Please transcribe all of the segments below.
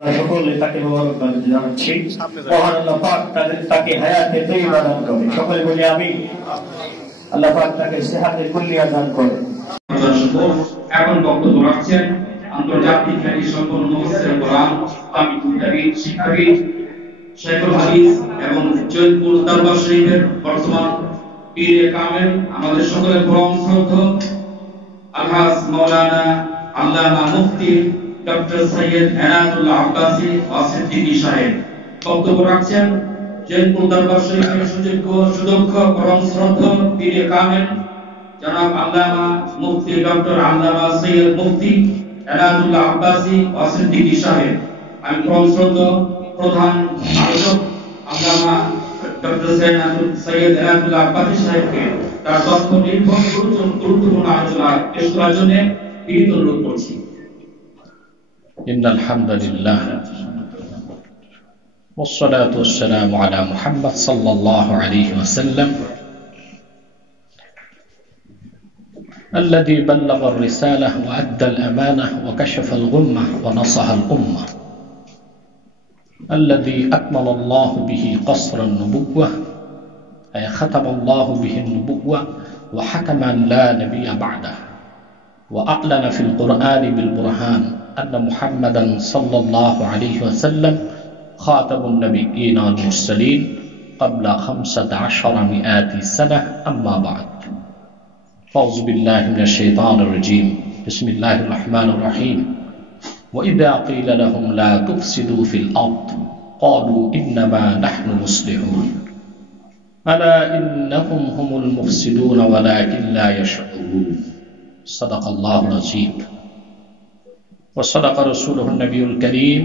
সকলে তাকে মোবারকবাদ জানাচ্ছি। মহান আল্লাহ পাক তাকে হায়াতে তৈয়বা দান করে। সকলে বলি আমিন। আল্লাহ পাক তাকে সেহাতে কুল্লিয়া দান করে। এখন বক্তব্য রাখছেন আন্তর্জাতিক খ্যাতি সম্পন্ন মুফাসসির কোরআন, তামিমুল তাবিঈন শিক্ষাবিদ, শাইখুল হাদিস এবং জয়পুর দরবার শরীফের বর্তমান পীর কামেল, আমাদের সকলের পরম শ্রদ্ধেয় আলহাজ মাওলানা আল্লামা মুফতি ডক্টর সৈয়দ এনায়েতুল্লাহ আব্বাসী সিদ্দিকী সাহেব বক্তব্য রাখছেন। জয়পুর দরবার শরীফের সুদক্ষ পরম শ্রদ্ধেয় পীর কামেল জনাব আল্লামা মুফতি ডক্টর আল্লামা সৈয়দ মুফতি এনায়েতুল্লাহ আব্বাসী সিদ্দিকী সাহেব। আমি পরম শ্রদ্ধেয় প্রধান আলোচক আল্লামা ডক্টর সৈয়দ এনায়েতুল্লাহ আব্বাসী সাহেবকে তার তথ্য নির্ভর গুরুত্বপূর্ণ আলোচনা পেশ করার জন্য বিনীত অনুরোধ করছি। إن الحمد لله والصلاة والسلام على محمد صلى الله عليه وسلم الذي بلغ الرسالة وأدى الأمانة وكشف الغمة ونصح الأمة الذي أكمل الله به قصر النبوة أي ختم الله به النبوة وحكم أن لا نبي بعده وأعلن في القرآن بالبرهان أن محمدا صلى الله عليه وسلم خاتم النبيين والمرسلين قبل 1500 سنة. أما بعد، فأعوذ بالله من الشيطان الرجيم. بسم الله الرحمن الرحيم. وإذا قيل لهم لا تفسدوا في الأرض قالوا إنما نحن مصلحون ألا إنهم هم المفسدون ولكن لا يشعرون. صدق الله العظيم وصدق رسوله النبي الكريم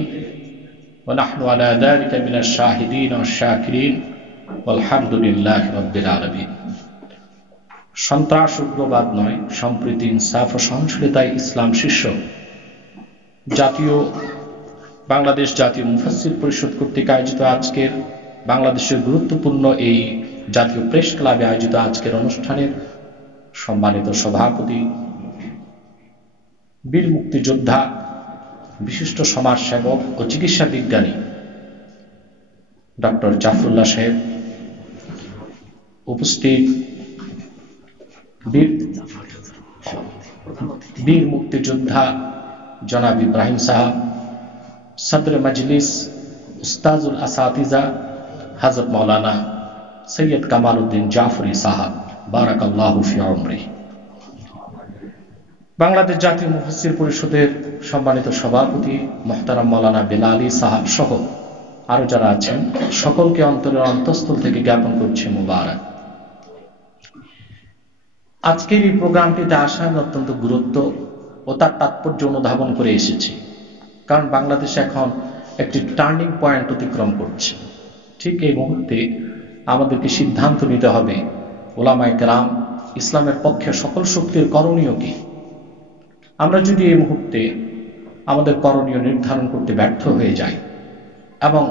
ونحن على ذلك من الشاهدين والشاكرين والحمد لله رب العالمين. সন্ত্রাস উগ্রবাদ নয়, সম্প্রীতি, ইনসাফ ও সহনশীলতায় ইসলাম শীর্ষ বাংলাদেশ জাতীয় মুফাসসির পরিষদ কর্তৃক আয়োজিত আজকের বাংলাদেশের গুরুত্বপূর্ণ এই জাতীয় প্রেস ক্লাবে আয়োজিত আজকের অনুষ্ঠানের সম্মানিত সভাপতি, বীর মুক্তিযোদ্ধা, বিশিষ্ট সমাজসেবক ও চিকিৎসা বিজ্ঞানী ডক্টর জাফরুল্লাহ সাহেব, উপস্থিত বীর মুক্তিযোদ্ধা জনাব ইব্রাহিম সাহাব, সদর মজলিস উস্তাজুল আসাতিজা হযরত মাওলানা সৈয়দ কামাল উদ্দিন জাফরি সাহাব, বারাকাল্লাহু ফি উমরিহি, বাংলাদেশ জাতীয় মুফাসসির পরিষদের সম্মানিত সভাপতি মুহতারাম মাওলানা বেলালী সাহাব সহ আরো যারা আছেন, সকলকে অন্তরের অন্তঃস্থল থেকে জ্ঞাপন করছি মুবারক। আজকের এই প্রোগ্রামটিতে আসা অত্যন্ত গুরুত্ব ও তার তাৎপর্য অনুধাবন করে এসেছি, কারণ বাংলাদেশ এখন একটি টার্নিং পয়েন্ট অতিক্রম করছে। ঠিক এই মুহূর্তে আমাদেরকে সিদ্ধান্ত নিতে হবে, ওলামায়ে কেরাম, ইসলামের পক্ষে সকল শক্তির করণীয় কি। আমরা যদি এই মুহূর্তে আমাদের করণীয় নির্ধারণ করতে ব্যর্থ হয়ে যাই এবং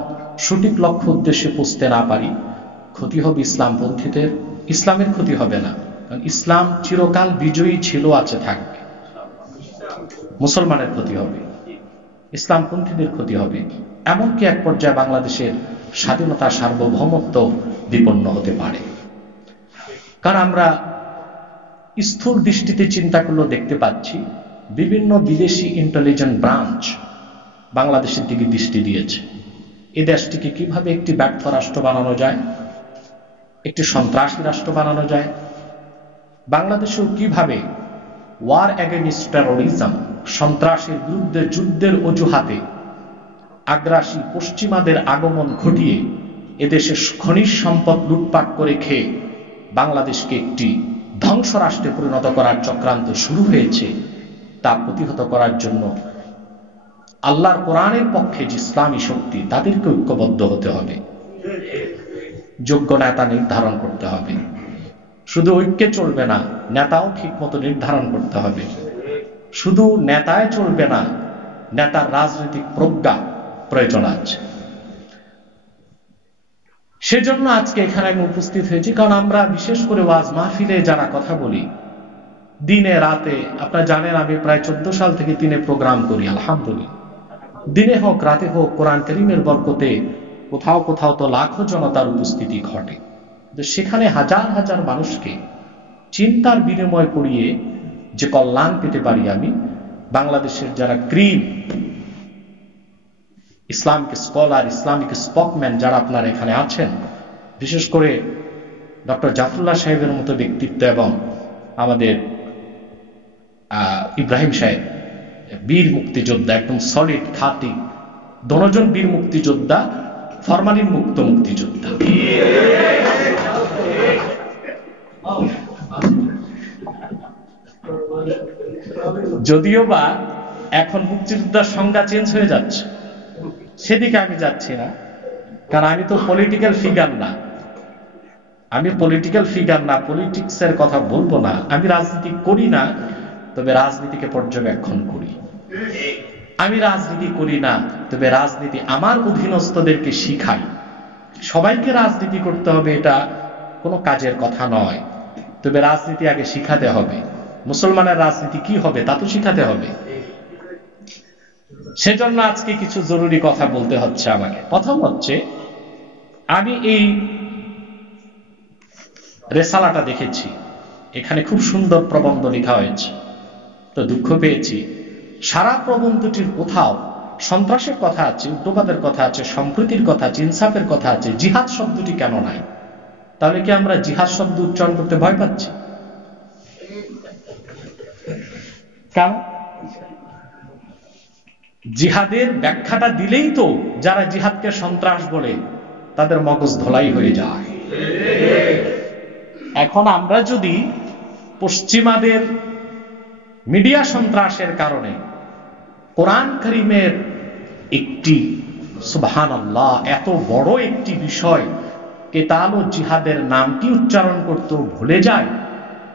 সঠিক লক্ষ্য উদ্দেশ্যে পৌঁছতে না পারি, ক্ষতি হবে ইসলামপন্থীদের। ইসলামের ক্ষতি হবে না, কারণ ইসলাম চিরকাল বিজয়ী ছিল, আছে, থাকবে। মুসলমানের ক্ষতি হবে, ইসলামপন্থীদের ক্ষতি হবে, এমনকি এক পর্যায়ে বাংলাদেশের স্বাধীনতা, সার্বভৌমত্ব বিপন্ন হতে পারে। কারণ আমরা স্থূল দৃষ্টিতে চিন্তা করলেও দেখতে পাচ্ছি বিভিন্ন বিদেশি ইন্টেলিজেন্ট ব্রাঞ্চ বাংলাদেশের দিকে দৃষ্টি দিয়েছে। এই দেশটিকে কিভাবে একটি ব্যর্থ রাষ্ট্র বানানো যায়, একটি সন্ত্রাসী রাষ্ট্র বানানো যায়, বাংলাদেশেও কিভাবে ওয়ার এগেইনস্ট টেরোরিজম, সন্ত্রাসের বিরুদ্ধে যুদ্ধের অজুহাতে আগ্রাসী পশ্চিমাদের আগমন ঘটিয়ে এদেশে খনিজ সম্পদ লুটপাট করে খেয়ে বাংলাদেশকে একটি ধ্বংস রাষ্ট্রে পরিণত করার চক্রান্ত শুরু হয়েছে, তা প্রতিহত করার জন্য আল্লাহর কোরআনের পক্ষে যে ইসলামী শক্তি, তাদেরকে ঐক্যবদ্ধ হতে হবে, যোগ্য নেতা নির্ধারণ করতে হবে। শুধু ঐক্যে চলবে না, নেতাও ঠিক মতো নির্ধারণ করতে হবে। শুধু নেতায় চলবে না, নেতার রাজনৈতিক প্রজ্ঞা প্রয়োজন আছে। সেজন্য আজকে এখানে আমি উপস্থিত হয়েছি, কারণ আমরা বিশেষ করে ওয়াজ মাহফিলে যারা কথা বলি, দিনে রাতে, আপনারা জানেন আমি প্রায় 14 সাল থেকে দিনে প্রোগ্রাম করি, আলহামদুলিল্লাহ। দিনে হোক রাতে হোক কোরআন কারীমের বরকতে কোথাও কোথাও তো লাখো জনতার উপস্থিতি ঘটে, সেখানে হাজার হাজার মানুষকে চিন্তার বিনিময় করিয়ে যে কল্যাণ পেতে পারি আমি, বাংলাদেশের যারা cream Islamic scholar, Islamic spokesman যারা আপনারা এখানে আছেন, বিশেষ করে ডক্টর জাফরুল্লাহ সাহেবের মতো ব্যক্তিত্ব এবং আমাদের ইব্রাহিম সাহেব, বীর মুক্তিযোদ্ধা, একদম সলিড খাঁটি, দনজন বীর মুক্তিযোদ্ধা, ফরমালিন মুক্ত মুক্তিযোদ্ধা। যদিও বা এখন মুক্তিযোদ্ধার সংজ্ঞা চেঞ্জ হয়ে যাচ্ছে, সেদিকে আমি যাচ্ছি না, কারণ আমি তো পলিটিক্যাল ফিগার না, পলিটিক্সের কথা বলবো না, আমি রাজনীতি করি না, তবে রাজনীতিকে পর্যবেক্ষণ করি। আমি রাজনীতি করি না, তবে রাজনীতি আমার অধীনস্থদেরকে শিখাই। সবাইকে রাজনীতি করতে হবে এটা কোনো কাজের কথা নয়, তবে রাজনীতি আগে শিখাতে হবে। মুসলমানের রাজনীতি কি হবে তা তো শিখাতে হবে। সেজন্য আজকে কিছু জরুরি কথা বলতে হচ্ছে আমাকে। প্রথম হচ্ছে, আমি এই রেসালাটা দেখেছি, এখানে খুব সুন্দর প্রবন্ধ লেখা হয়েছে, তো দুঃখ পেয়েছি সারা প্রবন্ধটির কোথাও সন্ত্রাসের কথা আছে, উগ্রবাদের কথা আছে, সম্প্রীতির কথা আছে, ইনসাফের কথা আছে, জিহাদ শব্দটি কেন নাই? তাহলে কি আমরা জিহাদ শব্দ উচ্চারণ করতে ভয় পাচ্ছি? কেন? জিহাদের ব্যাখ্যাটা দিলেই তো যারা জিহাদকে সন্ত্রাস বলে তাদের মগজ ধোলাই হয়ে যায়। এখন আমরা যদি পশ্চিমাদের মিডিয়া সন্ত্রাসের কারণে কোরআন কারীমের একটি, সুবহানাল্লাহ, এত বড় একটি বিষয় কেতাল ও জিহাদের নামটি উচ্চারণ করতে ভুলে যায়,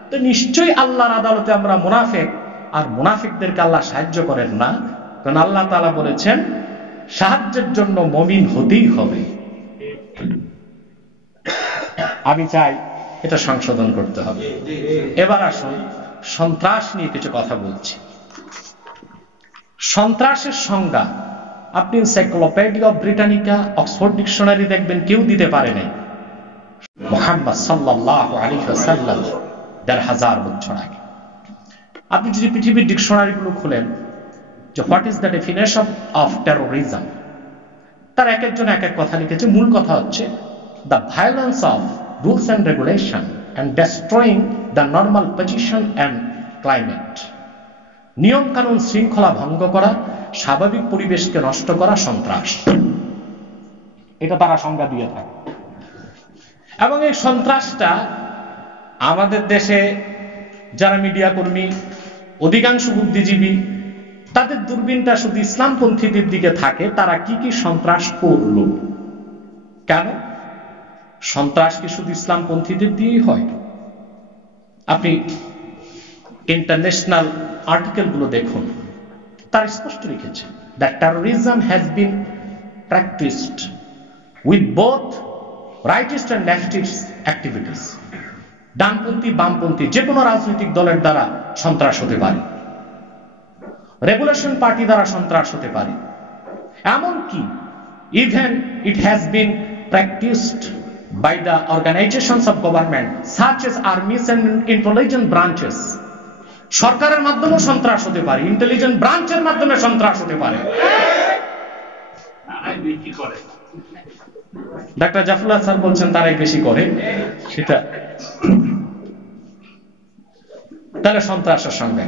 তো নিশ্চয়ই আল্লাহর আদালতে আমরা মুনাফিক, আর মুনাফিকদেরকে আল্লাহ সাহায্য করেন না, কারণ আল্লাহ তাআলা বলেছেন সাহায্যের জন্য মুমিন হতেই হবে। আমি চাই এটা সংশোধন করতে হবে। এবার আসুন সন্ত্রাস নিয়ে কিছু কথা বলছি। সন্ত্রাসের সংজ্ঞা আপনি এনসাইক্লোপিডিয়া ব্রিটানিকা, অক্সফোর্ড ডিকশনারি দেখবেন কেউ দিতে পারে নাই। মুহাম্মদ সাল্লাল্লাহু আলাইহি ওয়াসাল্লাম ১৫০০ বছর আগে। আপনি যদি পৃথিবীর ডিকশনারিগুলো খুলেন যে what is the definition of terrorism, তার এক একজন এক এক কথা লিখেছে। মূল কথা হচ্ছে the violence of rules and regulation and destroying the normal position and climate, নিয়ম কানুন শৃঙ্খলা ভঙ্গ করা, স্বাভাবিক পরিবেশকে নষ্ট করা সন্ত্রাস। এটা তারা সংজ্ঞা দিয়ে থাকে। এবং এই সন্ত্রাসটা আমাদের দেশে যারা মিডিয়া কর্মী, অধিকাংশ বুদ্ধিজীবী, তাদের দূরবীনটা শুধু ইসলামপন্থীদের দিকে থাকে। তারা কি কি সন্ত্রাস করল? কেন সন্ত্রাস কি শুধু ইসলামপন্থীদের দিয়েই হয়? আপনি ইন্টারন্যাশনাল আর্টিকেল গুলো দেখুন, তার স্পষ্ট লিখেছে that terrorism has been practised with both rightist and leftist activities. ডানপন্থী বামপন্থী যে কোনো রাজনৈতিক দলের দ্বারা সন্ত্রাস হতে পারে, রেগুলেশন পার্টি দ্বারা সন্ত্রাস হতে পারে, এমনকি even it has been practised by the organizations of government such as armies and intelligence branches। সরকারের মাধ্যমে সন্ত্রাস হতে পারে, ইন্টেলিজেন্স ব্রাঞ্চের মাধ্যমে সন্ত্রাস হতে পারে। ডাক্তার জাফরুল্লাহ স্যার বলছেন তারাই বেশি করে, সেটা তাহলে সন্ত্রাসের সঙ্গে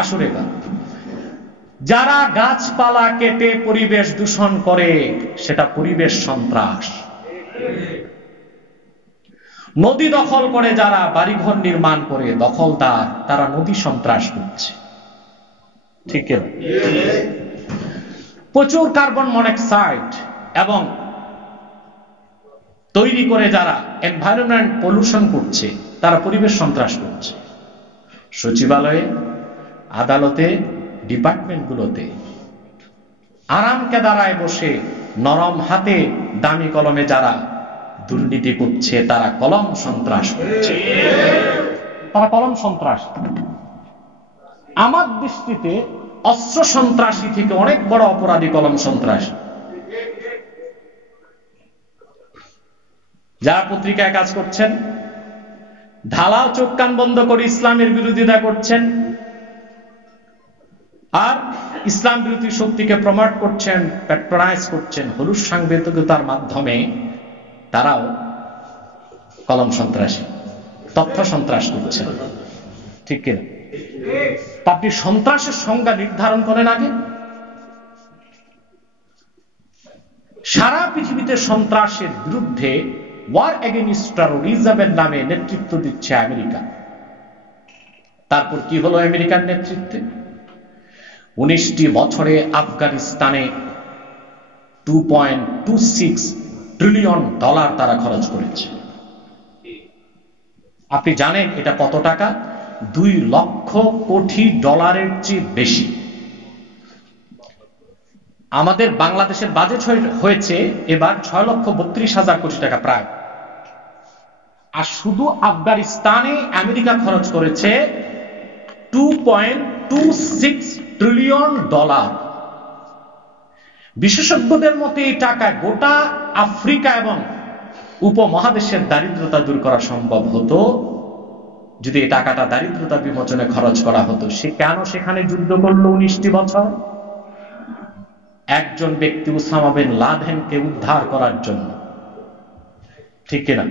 আসুন। এবার যারা গাছপালা কেটে পরিবেশ দূষণ করে সেটা পরিবেশ সন্ত্রাস। নদী দখল করে যারা বাড়িঘর নির্মাণ করে দখলদার, তারা নদী সন্ত্রাস করছে। ঠিক আছে? প্রচুর কার্বন মনোক্সাইড এবং তৈরি করে যারা এনভায়রনমেন্ট পলিউশন করছে তারা পরিবেশ সন্ত্রাস করছে। সচিবালয়ে, আদালতে, ডিপার্টমেন্টগুলোতে আরাম কেদারায় বসে নরম হাতে দামি কলমে যারা দুর্নীতি করছে তারা কলম সন্ত্রাস করছে। তারা কলম সন্ত্রাস। আমার দৃষ্টিতে অস্ত্র সন্ত্রাসী থেকে অনেক বড় অপরাধী কলম সন্ত্রাস। যারা পত্রিকায় কাজ করছেন, ঢালাও চোখ কান বন্ধ করে ইসলামের বিরোধিতা করছেন আর ইসলাম বিরোধী শক্তিকে প্রমোট করছেন, প্যাট্রোনাইজ করছেন, হলুদ সাংবাদিকতার মাধ্যমে, তারাও কলম সন্ত্রাসী, তথ্য সন্ত্রাস করছেন। ঠিক কিনা? আপনি সন্ত্রাসের সংজ্ঞা নির্ধারণ করেন আগে। সারা পৃথিবীতে সন্ত্রাসের বিরুদ্ধে ওয়ার এগেইনস্ট টেরোরিজমের নামে নেতৃত্ব দিচ্ছে আমেরিকা। তারপর কি হলো আমেরিকার নেতৃত্বে? 19টি বছরে আফগানিস্তানে $2.26 ট্রিলিয়ন তারা খরচ করেছে। আপনি জানেন এটা কত টাকা? 2 লক্ষ কোটি ডলারের চেয়ে বেশি। আমাদের বাংলাদেশের বাজেট হয়েছে এবার 6,32,000 কোটি টাকা প্রায়। আর শুধু আফগানিস্তানে আমেরিকা খরচ করেছে $2.26 ট্রিলিয়ন। বিশেষজ্ঞদের মতে এই টাকা গোটা আফ্রিকা এবং উপমহাদেশের দারিদ্রতা দূর করা সম্ভব হতো যদি এই টাকাটা দারিদ্রতা বিমোচনে খরচ করা হতো। সে কেন সেখানে যুদ্ধ করলো 19টি বছর? একজন ব্যক্তি উসামা বিন লাদেনকে উদ্ধার করার জন্য। ঠিক কিনা?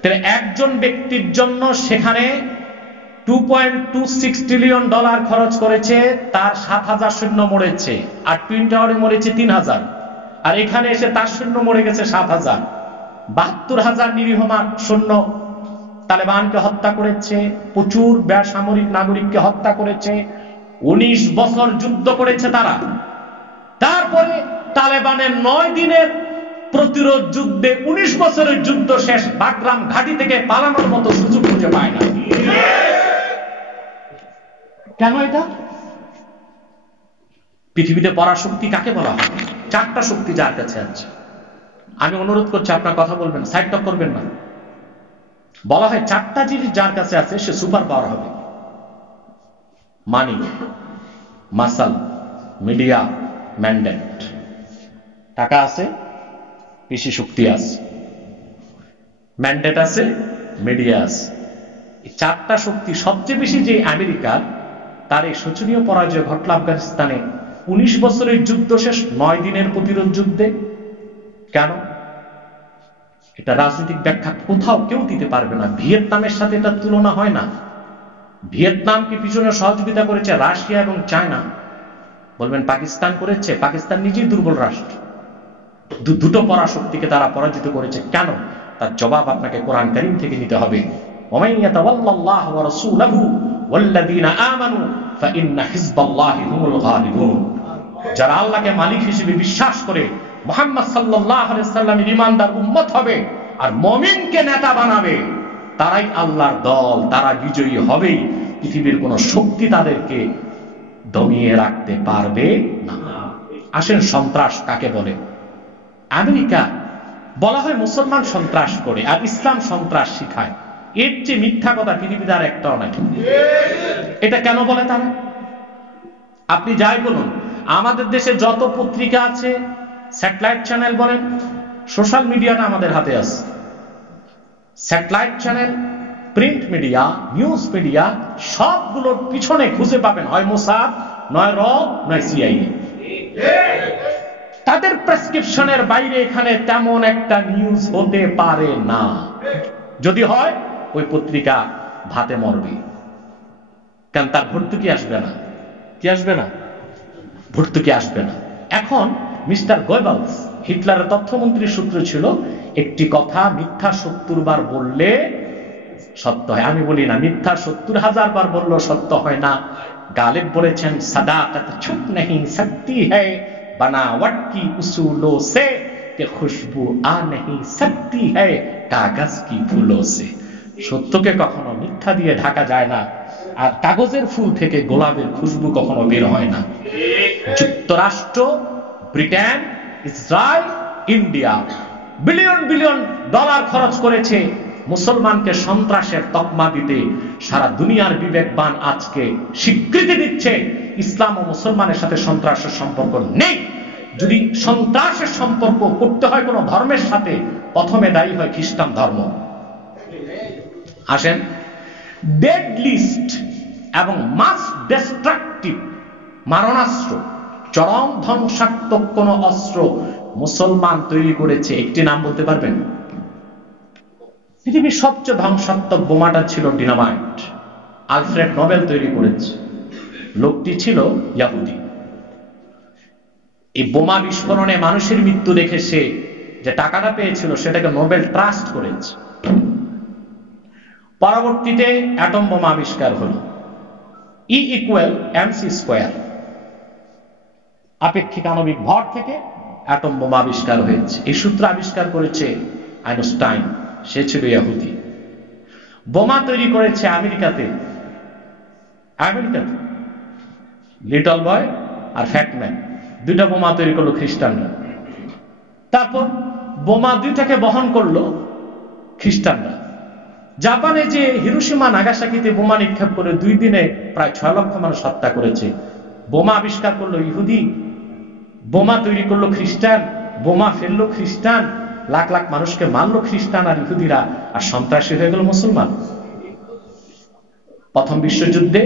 তাহলে একজন ব্যক্তির জন্য সেখানে $2.26 ট্রিলিয়ন খরচ করেছে, তার 7,000 সৈন্য মরেছে, আর টুইন টাওয়ারে মরেছে 3,000, আর এখানে এসে তার সৈন্য মরে গেছে 7,000। 72,000 নিরীহ সৈন্য তালেবানকে হত্যা করেছে, প্রচুর বেসামরিক নাগরিককে হত্যা করেছে, 19 বছর যুদ্ধ করেছে তারা। তারপরে তালেবানের 9 দিনের প্রতিরোধ যুদ্ধে 19 বছরের যুদ্ধ শেষ, বাগরাম ঘাঁটি থেকে পালানোর মতো সুযোগ খুঁজে পায় না। কেন এটা? পৃথিবীতে পরাশক্তি কাকে বলা হয়? 4টা শক্তি যার কাছে আছে। আমি অনুরোধ করছি আপনার কথা বলবেন, সাইড টক করবেন না। বলা হয় 4টা জিনিস যার কাছে আছে সে সুপার পাওয়ার হবে। মানি, মাসাল, মিডিয়া, ম্যান্ডেট। টাকা আছে, পেশি শক্তি আছে, ম্যান্ডেট আছে, মিডিয়া আছে। এই 4টা শক্তি সবচেয়ে বেশি যে আমেরিকার, তার এই শোচনীয় পরাজয় ঘটল আফগানিস্তানে 19 বছরের যুদ্ধ শেষ 9 দিনের প্রতিরোধ যুদ্ধে। কেন? এটা রাজনৈতিক ব্যাখ্যা কোথাও কেউ দিতে পারবে না। ভিয়েতনামের সাথে এটা তুলনা হয় না। ভিয়েতনামকে পিছনে সহযোগিতা করেছে রাশিয়া এবং চায়না। বলবেন পাকিস্তান করেছে? পাকিস্তান নিজেই দুর্বল রাষ্ট্র। দুটো পরাশক্তিকে তারা পরাজিত করেছে। কেন? তার জবাব আপনাকে কোরআন কারীম থেকে নিতে হবে। ওয়ামান ইয়াতাওয়াল্লাল্লাহু ওয়া রাসূলাহু ওয়াল্লাযীনা আমানু ফাইন্না হিজবাল্লাহি হুমুল গালিবুন। যারা আল্লাহকে মালিক হিসেবে বিশ্বাস করে, মুহাম্মদ সাল্লাল্লাহু আলাইহি ওয়াসাল্লামের ঈমানদার উম্মত হবে আর মুমিনকে নেতা বানাবে, তারাই আল্লাহর দল, তারা বিজয়ী হবেই। পৃথিবীর কোন শক্তি তাদেরকে দমিয়ে রাখতে পারবে না। আসেন, সন্ত্রাস কাকে বলে? আমেরিকা বলা হয় মুসলমান সন্ত্রাস করে আর ইসলাম সন্ত্রাস শিখায়। এর চেয়ে মিথ্যা কথা পৃথিবীতে আর একটাও নাই। এটা কেন বলে তারা? আপনি যাই বলুন, আমাদের দেশে যত পত্রিকা আছে, স্যাটেলাইট চ্যানেল বলেন, সোশ্যাল মিডিয়াটা আমাদের হাতে আছে। Satellite channel, print media, news media, সবগুলোর পিছনে খুঁজে পাবেন হয় মোসাদ, নয় র, নয় সিআইএ। তাদের প্রেসক্রিপশনের বাইরে এখানে তেমন একটা নিউজ হতে পারে না। যদি হয়, ওই পত্রিকা ভাতে মরবে। কারণ তার ভর্তুকি আসবে না। কি আসবে না? ভর্তুকি আসবে না। এখন মিস্টার গোয়েবলস, হিটলারের তথ্যমন্ত্রীর সূত্র ছিল, একটি কথা মিথ্যা 70 বার বললে সত্য হয়। আমি বলি না, মিথ্যা 70,000 বার বললেও সত্য হয় না। গালিব বলেছেন, সাদাকত ছুপ नहीं सकती है, बनावट की उसूलों से कि खुशबू आ नहीं सकती है कागज की फूलों से। সত্যকে কখনো মিথ্যা দিয়ে ঢাকা যায় না, আর কাগজের ফুল থেকে গোলাপের খুশবু কখনো বের হয় না। যুক্তরাষ্ট্র, Britain, Israel, India billion billion dollar খরচ করেছে মুসলমানকে সন্ত্রাসের তকমা দিতে সারা দুনিয়ার বিবেকবান আজকে স্বীকৃতি দিচ্ছে ইসলাম ও মুসলমানের সাথে সন্ত্রাসের সম্পর্ক নেই। যদি সন্ত্রাসের সম্পর্ক করতে হয় কোনো ধর্মের সাথে, প্রথমে দায়ী হয় খ্রিস্টান ধর্ম। আসেন, ডেড লিস্ট এবং মাস ডিস্ট্রাকটিভ মারণাস্ত্র, চরম ধ্বংসাত্মক কোন অস্ত্র মুসলমান তৈরি করেছে একটি নাম বলতে পারবেন? পৃথিবীর সবচেয়ে ধ্বংসাত্মক বোমাটা ছিল ডিনামাইট, আলফ্রেড নোবেল তৈরি করেছে। লোকটি ছিল ইহুদি। এই বোমা বিস্ফোরণে মানুষের মৃত্যু দেখে সে যে টাকাটা পেয়েছিল সেটাকে নোবেল ট্রাস্ট করেছে। পরবর্তীতে অ্যাটম বোমা আবিষ্কার হলো, E=mc², আপেক্ষিক আণবিক ভর থেকে অ্যাটম বোমা আবিষ্কার হয়েছে। এই সূত্র আবিষ্কার করেছে আইনস্টাইন, সে ছিল ইহুদি। বোমা তৈরি করেছে আমেরিকাতে লিটল বয় আর ফ্যাটম্যান, দুইটা বোমা তৈরি করলো খ্রিস্টানরা। তারপর বোমা দুইটাকে বহন করলো খ্রিস্টানরা। জাপানে যে হিরোশিমা নাগাসাকিতে বোমা নিক্ষেপ করে 2 দিনে প্রায় 6 লক্ষ মানুষ হত্যা করেছে, বোমা আবিষ্কার করলো ইহুদি, বোমা তৈরি করলো খ্রিস্টান, বোমা ফেললো খ্রিস্টান, লাখ লাখ মানুষকে মারলো খ্রিস্টান আর ইহুদিরা, আর সন্ত্রাসী হয়ে গেল মুসলমান। প্রথম বিশ্বযুদ্ধে,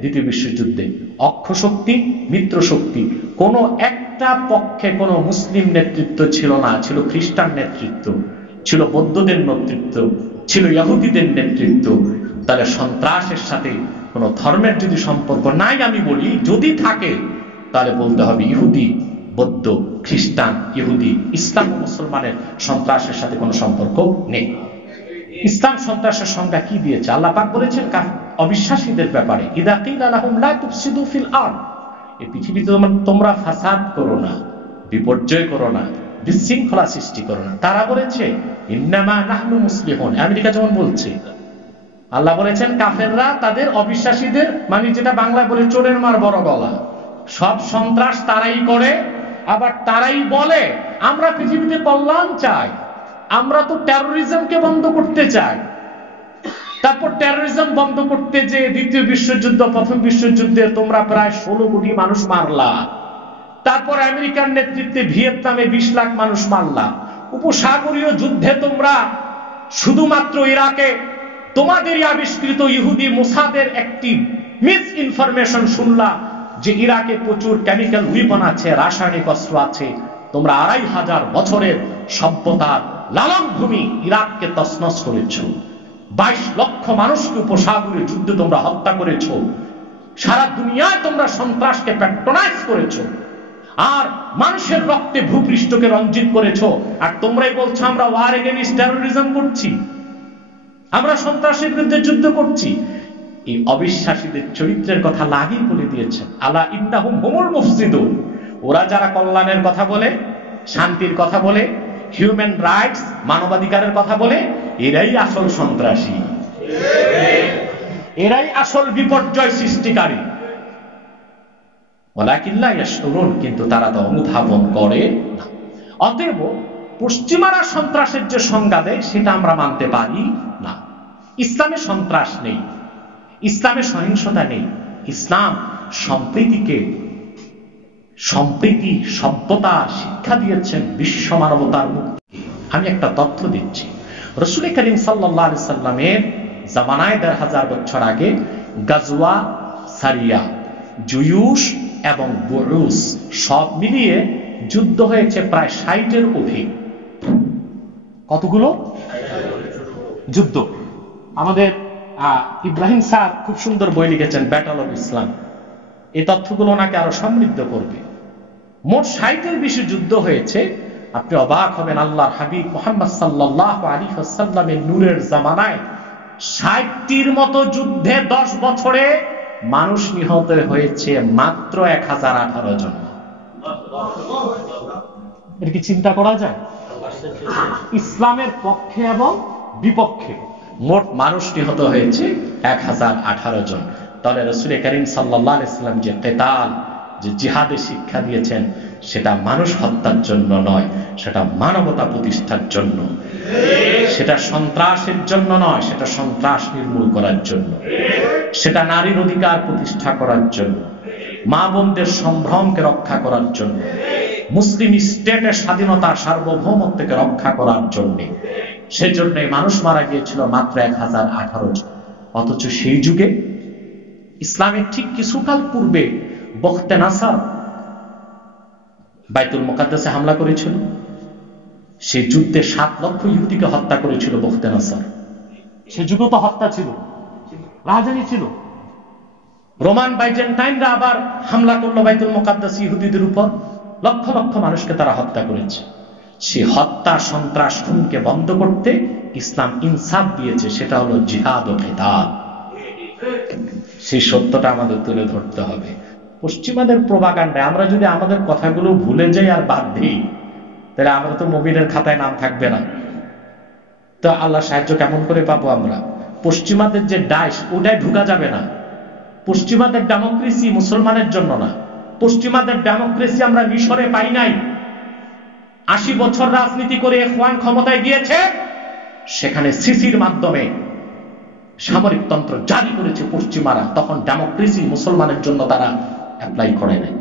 দ্বিতীয় বিশ্বযুদ্ধে অক্ষ শক্তি, মিত্র শক্তি, কোন একটা পক্ষে কোন মুসলিম নেতৃত্ব ছিল না, ছিল খ্রিস্টান নেতৃত্ব, ছিল বৌদ্ধদের নেতৃত্ব, ছিল ইহুদিদের নেতৃত্ব। তাহলে সন্ত্রাসের সাথে কোন ধর্মের যদি সম্পর্ক নাই, আমি বলি যদি থাকে, তাহলে বলতে হবে ইহুদি, বৌদ্ধ, খ্রিস্টান, ইহুদি, ইসলাম ও মুসলমানের সন্ত্রাসের সাথে কোনো সম্পর্ক নেই। ইসলাম সন্ত্রাসের সংজ্ঞা কি দিয়েছে? আল্লাহ পাক বলেছেন অবিশ্বাসীদের ব্যাপারে, ইযা কিলা লাহুম লা তুফসিদু ফিল আরদ, এই পৃথিবীতে তোমরা ফাসাদ করো না, বিপর্যয় করো না, বিশৃঙ্খলা সৃষ্টি করো না। তারা বলেছে ইন্নামা নাহনু মুসলিহুন, আমেরিকা যেমন বলছে। আল্লাহ বলেছেন কাফেররা তাদের অবিশ্বাসীদের, মানে যেটা বাংলায় বলে চোরের মার বড় গলা, সব সন্ত্রাস তারাই করে, আবার তারাই বলে আমরা পৃথিবীতে কল্যাণ চাই, আমরা তো টেরোরিজমকে বন্ধ করতে চাই। তারপর টেরোরিজম বন্ধ করতে যে দ্বিতীয় বিশ্বযুদ্ধ, প্রথম বিশ্বযুদ্ধে তোমরা প্রায় 16 কোটি মানুষ মারলা, তারপর আমেরিকার নেতৃত্বে ভিয়েতনামে 20 লাখ মানুষ মারলা, উপসাগরীয় যুদ্ধে তোমরা শুধুমাত্র ইরাকে তোমাদেরই আবিষ্কৃত ইহুদি মোসাদের একটি মিস ইনফরমেশন শুনলা যে ইরাকে প্রচুর কেমিক্যাল উইপন আছে, রাসায়নিক অস্ত্র আছে। তোমরা 2500 বছরের সভ্যতার লালন ভূমি ইরাককে তছনছ করেছ, 22 লক্ষ মানুষকে উপসাগরীয় যুদ্ধে তোমরা হত্যা করেছ, সারা দুনিয়ায় তোমরা সন্ত্রাসকে প্যাট্রোনাইজ করেছ, আর মানুষের রক্তে ভূপৃষ্ঠকে রঞ্জিত করেছ। আর তোমরাই বলছো আমরা ওয়ার এগেইনস্ট টেরোরিজম করছি, আমরা সন্ত্রাসের বিরুদ্ধে যুদ্ধ করছি। এই অবিশ্বাসীদের চরিত্রের কথা আগেই বলে দিয়েছেন, আলা ইন্নাহুম হুমুল মুফসিদুন, ওরা যারা কল্যাণের কথা বলে, শান্তির কথা বলে, হিউম্যান রাইটস, মানবাধিকারের কথা বলে, এরাই আসল সন্ত্রাসী, এরাই আসল বিপর্যয় সৃষ্টিকারী। ওয়ালাকিন লা ইয়াশউরুন, কিন্তু তারা তো অনুধাবন করে না। অতএব পশ্চিমারা সন্ত্রাসের যে সংজ্ঞা দেয় সেটা আমরা মানতে পারি না। ইসলামে সন্ত্রাস নেই, ইসলামে সহিংসতা নেই। ইসলাম সম্প্রীতিকে, সম্প্রীতি, সভ্যতা শিক্ষা দিয়েছেন, বিশ্ব মানবতার মুক্তি। আমি একটা তথ্য দিচ্ছি, রাসূল করিম সাল্লাল্লাহু আলাইহি সাল্লামের জামানায় 1000 বছর আগে গাজওয়া, সারিয়া, জুয়ুশ এবং বুরুস সব মিলিয়ে যুদ্ধ হয়েছে প্রায় 60-এর অধিক। কতগুলো যুদ্ধ? আমাদের ইব্রাহিম স্যার খুব সুন্দর বই লিখেছেন, ব্যাটল অফ ইসলাম। এই তথ্যগুলো ওনাকে আরো সমৃদ্ধ করবে। মোট 60-এর বেশি যুদ্ধ হয়েছে। আপনি অবাক হবেন, আল্লাহর হাবিব মুহাম্মদ সাল্লাল্লাহু আলাইহি ওয়াসাল্লামের নূরের জামানায় 60টির মতো যুদ্ধে 10 বছরে মানুষ নিহত হয়েছে মাত্র 1018 জন। এর কি চিন্তা করা যায়? ইসলামের পক্ষে এবং বিপক্ষে মোট মানুষ নিহত হয়েছে 1018 জন। তাহলে রাসূল করিম সাল্লাল্লাহু আলাইহি ওয়াসাল্লাম যে কিতাল, যে জিহাদে শিক্ষা দিয়েছেন সেটা মানুষ হত্যার জন্য নয়, সেটা মানবতা প্রতিষ্ঠার জন্য, সেটা সন্ত্রাসের জন্য নয়, সেটা সন্ত্রাস নির্মূল করার জন্য, সেটা নারীর অধিকার প্রতিষ্ঠা করার জন্য, মা বোনদের সম্ভ্রমকে রক্ষা করার জন্য, মুসলিম স্টেটের স্বাধীনতা সার্বভৌমত্বকে রক্ষা করার জন্য। সেজন্য মানুষ মারা গিয়েছিল মাত্র 1018 জন। অথচ সেই যুগে ইসলামের ঠিক কিছুকাল পূর্বে বখতে নাসার বাইতুল মুকাদ্দাসে হামলা করেছিল। সেই যুদ্ধে 7 লক্ষ ইহুদিকে হত্যা করেছিল বখতে নাসার। সে যুগে তো হত্যা ছিল, রাজধানী ছিল। রোমান বাইজেন্টাইনরা আবার হামলা করলো বাইতুল মুকাদ্দাস ইহুদিদের উপর, লক্ষ লক্ষ মানুষকে তারা হত্যা করেছে। সে হত্যা, সন্ত্রাস, খুনকে বন্ধ করতে ইসলাম ইনসাফ দিয়েছে, সেটা হলো জিহাদ ও কিতাল। সেই সত্যটা আমাদের তুলে ধরতে হবে। পশ্চিমাদের প্রোপাগান্ডায় আমরা যদি আমাদের কথাগুলো ভুলে যাই আর বাদ দিই, তাহলে আমরা তো মুমিনের খাতায় নাম থাকবে না। তো আল্লাহ সাহায্য কেমন করে পাবো আমরা? পশ্চিমাদের যে ডাইস, ওটাই ঢুকা যাবে না। পশ্চিমাদের ডেমোক্রেসি মুসলমানের জন্য না। পশ্চিমাদের ডেমোক্রেসি আমরা মিশরে পাই নাই। 80 বছর রাজনীতি করে ইখওয়ান ক্ষমতায় গিয়েছে, সেখানে সিসির মাধ্যমে সামরিকতন্ত্র জারি করেছে পশ্চিমারা। তখন ডেমোক্রেসি মুসলমানের জন্য তারা অ্যাপ্লাই করে নাই,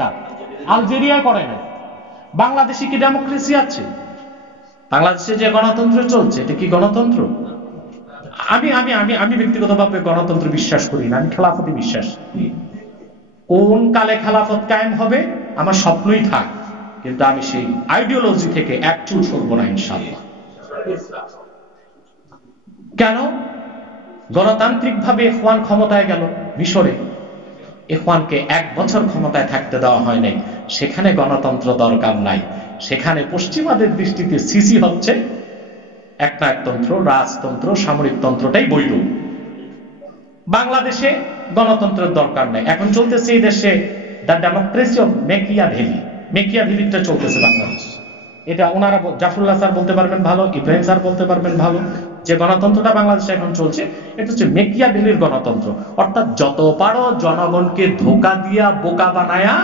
তা আলজেরিয়ায় করে নাই। বাংলাদেশে কি ডেমোক্রেসি আছে? বাংলাদেশে যে গণতন্ত্র চলছে, এটা কি গণতন্ত্র? আমি আমি আমি আমি ব্যক্তিগতভাবে গণতন্ত্র বিশ্বাস করি না, আমি খেলাফতে বিশ্বাস। কোন কালে খেলাফত কায়েম হবে আমার স্বপ্নই থাক, কিন্তু আমি সেই আইডিওলজি থেকে এক চুল সরব না ইনশাআল্লাহ। কেন? গণতান্ত্রিক ভাবে ইখওয়ান ক্ষমতায় গেল মিশরে, ইখওয়ানকে 1 বছর ক্ষমতায় থাকতে দেওয়া হয় নাই। সেখানে গণতন্ত্র দরকার নাই। সেখানে পশ্চিমাদের দৃষ্টিতে সিসি হচ্ছে একনায়কতন্ত্র, রাজতন্ত্র, সামরিকতন্ত্রটাই বৈধ। বাংলাদেশে গণতন্ত্রের দরকার নাই। এখন চলতেছে এই দেশে দ্য ডেমোক্রেসি অফ মেকিয়াভেলি। মেকিয়াভেলিটা চলতেছে বাংলাদেশ। এটা ওনারা জাফরুল্লাহ স্যার বলতে পারবেন ভালো, ইব্রাহিম স্যার বলতে পারবেন ভালো। যে গণতন্ত্রটা বাংলাদেশে এখন চলছে, এটা হচ্ছে মেকিয়াভেলির গণতন্ত্র। অর্থাৎ যত পারো জনগণকে ধোঁকা দিয়া, বোকা বানায়া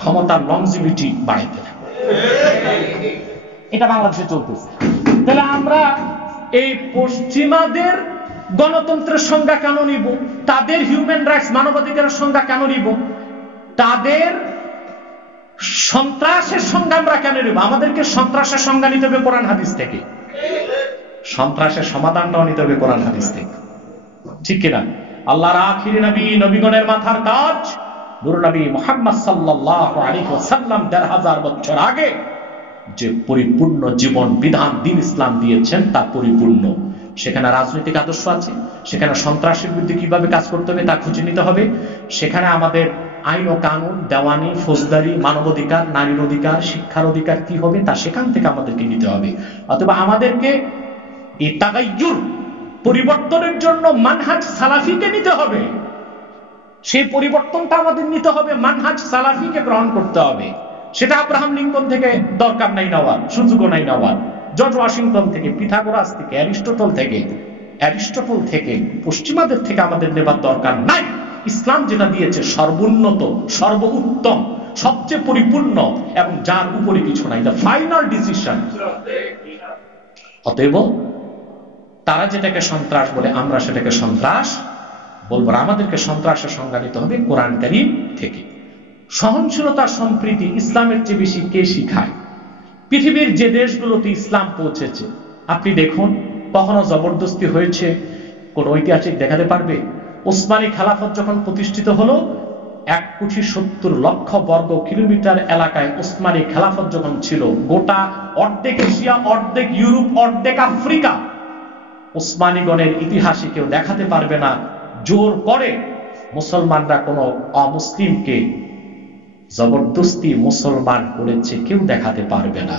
ক্ষমতার লংজিভিটি বাড়াইতে থাকে, এটা বাংলাদেশে চলতেছে। তাহলে আমরা এই পশ্চিমাদের গণতন্ত্রের সংজ্ঞা কেন নিব? তাদের হিউম্যান রাইটস, মানবাধিকারের সংজ্ঞা কেন নিব? তাদের সন্ত্রাসের সংজ্ঞা আমরা কেন নিব? আমাদেরকে সন্ত্রাসের সংজ্ঞা নিতে হবে কোরআন হাদিস থেকে, সন্ত্রাসের সমাধানটাও নিতে হবে কোরআন হাদিস থেকে, ঠিক কিনা? আল্লাহর আখিরি নবী, নবীগণের মাথার তাজ নূর নবী মুহাম্মদ সাল্লাল্লাহু আলাইহি ওয়াসাল্লাম ১৫০০ বছর আগে যে পরিপূর্ণ জীবন বিধান দিন ইসলাম দিয়েছেন তা পরিপূর্ণ। সেখানে রাজনৈতিক আদর্শ আছে, সেখানে সন্ত্রাসের বিরুদ্ধে কিভাবে কাজ করতে হবে তা খুঁজে নিতে হবে, সেখানে আমাদের আইন ও কানুন, দেওয়ানি, ফৌজদারি, মানবাধিকার, নারীর অধিকার, শিক্ষার অধিকার কি হবে তা সেখান থেকে আমাদেরকে নিতে হবে। অথবা আমাদেরকে এই তাগায়্যুর, পরিবর্তনের জন্য মানহাজ সালাফিকে নিতে হবে। সেই পরিবর্তনটা আমাদের নিতে হবে, মানহাজ সালাফিকে গ্রহণ করতে হবে। সেটা আব্রাহাম লিঙ্কন থেকে দরকার নাই নেওয়ার, সুযোগও নাই নেওয়ার। জর্জ ওয়াশিংটন থেকে, পিথাগোরাস থেকে, অ্যারিস্টটল থেকে, পশ্চিমাদের থেকে আমাদের নেবার দরকার নাই। ইসলাম যেটা দিয়েছে সর্বোন্নত, সর্বোত্তম, সবচেয়ে পরিপূর্ণ এবং যার উপরে কিছু নাই, দ্য ফাইনাল ডিসিশন। অতএব তারা যেটাকে সন্ত্রাস বলে আমরা সেটাকে সন্ত্রাস বলবো। আমাদেরকে সন্ত্রাসের সংজ্ঞা নিতে হবে কোরআন কারীম থেকে। সহনশীলতা, সম্প্রীতি ইসলামের চেয়ে বেশি কে শিখায়? পৃথিবীর যে দেশগুলোতে ইসলাম পৌঁছেছে আপনি দেখুন, কখনো জবরদস্তি হয়েছে কোন ঐতিহাসিক দেখাতে পারবে? ওসমানী খেলাফত যখন প্রতিষ্ঠিত হলো, 1,70,00,000 বর্গ কিলোমিটার এলাকায় ওসমানী খেলাফত যখন ছিল, গোটা অর্ধেক এশিয়া, অর্ধেক ইউরোপ, অর্ধেক আফ্রিকা, ওসমানীগণের ইতিহাসে কেউ দেখাতে পারবে না জোর করে মুসলমানরা কোনো অমুসলিমকে জবরদস্তি মুসলমান করেছে, কেউ দেখাতে পারবে না।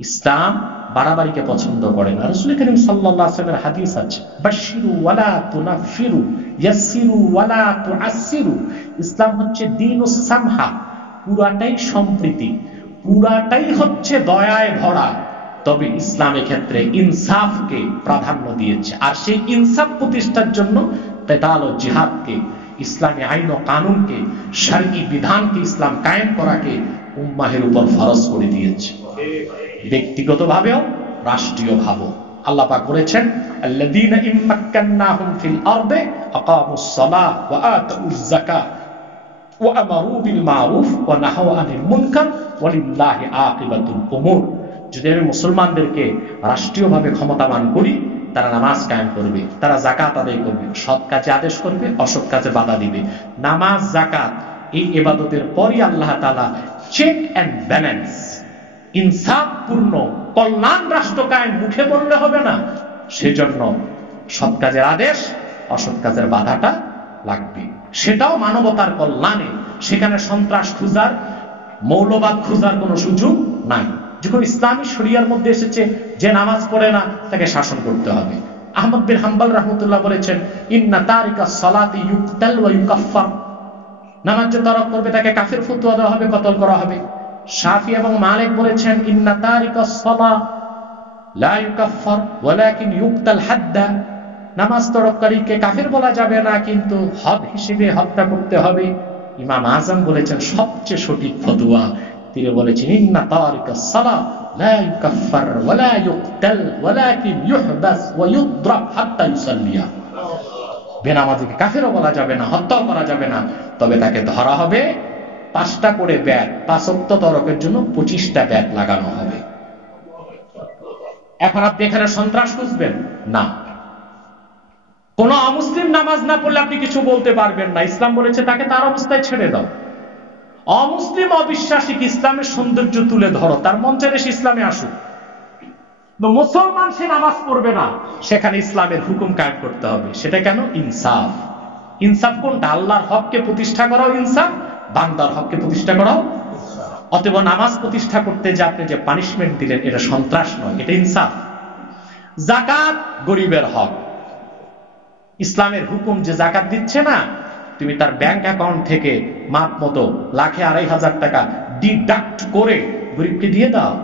ইসলাম বাড়াবাড়িকে পছন্দ করে না। রাসূল করিম সাল্লাল্লাহু আলাইহি ওয়াসাল্লামের হাদিস আছে, বাশশিরু ওয়ালা তুনাফিরু, ইয়াসসিরু ওয়ালা তুআসসিরু। ইসলাম হচ্ছে দ্বীনুস সামহা, পুরাটাই সম্প্রীতি, পুরাটাই হচ্ছে দয়ায় ভরা। তবে ইসলামের ক্ষেত্রে ইনসাফকে প্রাধান্য দিয়েছে, আর সেই ইনসাফ প্রতিষ্ঠার জন্য কিতাল ও জিহাদকে ইসলামী আইন ও কানুনকে, শরঈ বিধানকে, ইসলাম কায়েম করাকে উম্মাহের উপর ফরজ করে দিয়েছে, ব্যক্তিগতভাবেও রাষ্ট্রীয়ভাবেও। আল্লাহ পাক বলেছেন, আল্লাযীনা ইম্মাক্কান্নাহুম ফিল আরদি আকামুস সালাহ ওয়া আতাউয যাকাত ওয়া আমারু বিল মারুফ ওয়া নাহাউ আনিল মুনকার ওয়ালিল্লাহি আকিবাতুল উমুর। যদি আমি মুসলমানদেরকে রাষ্ট্রীয়ভাবে ক্ষমতাবান করি, তারা নামাজ কায়েম করবে, তারা যাকাত আদায় করবে, সৎ কাজে আদেশ করবে, অসৎ কাজে বাধা দিবে। নামাজ, যাকাত এই ইবাদতের পরই আল্লাহ তাআলা চেক এন্ড ব্যালেন্স, ইনসাফপূর্ণ কল্যাণ রাষ্ট্র কায়েম মুখে বললে হবে না, সেজন্য সৎ কাজের আদেশ, অসৎ কাজের বাধাটা লাগবে, সেটাও মানবতার কল্যাণে। সেখানে সন্ত্রাস খুঁজার, মৌলবাদ খুঁজার কোনো সুযোগ নাই। যখন ইসলামী শরিয়ার মধ্যে এসেছে যে নামাজ পড়ে না তাকে শাসন করতে হবে। আহমদ বিন হাম্বল রাহমাতুল্লাহ বলেছেন, ইন্না তারিকাস সালাতি ইউকতাল ওয়া ইউকাফফার, নামাজ যে তরক করবে তাকে কাফির ফতোয়া দেওয়া হবে, কতল করা হবে। শাফি এবং মালিক বলেছেন, ইন্না তারিকাস সালাহ লা ইউকাফফার ওয়ালাকিন ইউকতাল হাদ্দা, নামাজ তরককারীকে কাফির বলা যাবে না, কিন্তু হদ হিসেবে হত্যা করতে হবে। ইমাম আযম বলেছেন সবচেয়ে সঠিক ফতোয়া, তিনি বলেছেন, ইন্না তারিকাস সালাহ লা ইউকাফফার ওয়ালা ইউকতাল ওয়ালাকিন ইউহবাস ওয়া ইউদ্রাব হাত্তা ইউসাল্লিয়া, বেনামাজিকে কাফিরও বলা যাবে না, হত্যাও করা যাবে না, তবে তাকে ধরা হবে, 5টা করে ব্যাট, 5 ওয়াক্ত তরকের জন্য 25টা ব্যাট লাগানো হবে। এখন আপনি এখানে সন্ত্রাস খুঁজবেন না, কোন অমুসলিম নামাজ না পড়লে আপনি কিছু বলতে পারবেন না। ইসলাম বলেছে তাকে তার অবস্থায় ছেড়ে দাও। অমুসলিম অবিশ্বাসীকে ইসলামের সৌন্দর্য তুলে ধরো, তার মন চাইলে সে ইসলামে আসুক। মুসলমান সে নামাজ পড়বে না, সেখানে ইসলামের হুকুম কায়েম করতে হবে। সেটা কেন? ইনসাফ। ইনসাফ কোনটা? আল্লাহর হককে প্রতিষ্ঠা করাও ইনসাফ, বান্দার হককে প্রতিষ্ঠা করাও। অতএব নামাজ প্রতিষ্ঠা করতে যে আপনি যে পানিশমেন্ট দিলেন, এটা সন্ত্রাস নয়, এটা ইনসাফ। যাকাত গরিবের হক, ইসলামের হুকুম যে যাকাত দিচ্ছে না, তুমি তার ব্যাংক অ্যাকাউন্ট থেকে মাপ মতো লাখে 2,500 টাকা ডিডাক্ট করে গরিবকে দিয়ে দাও।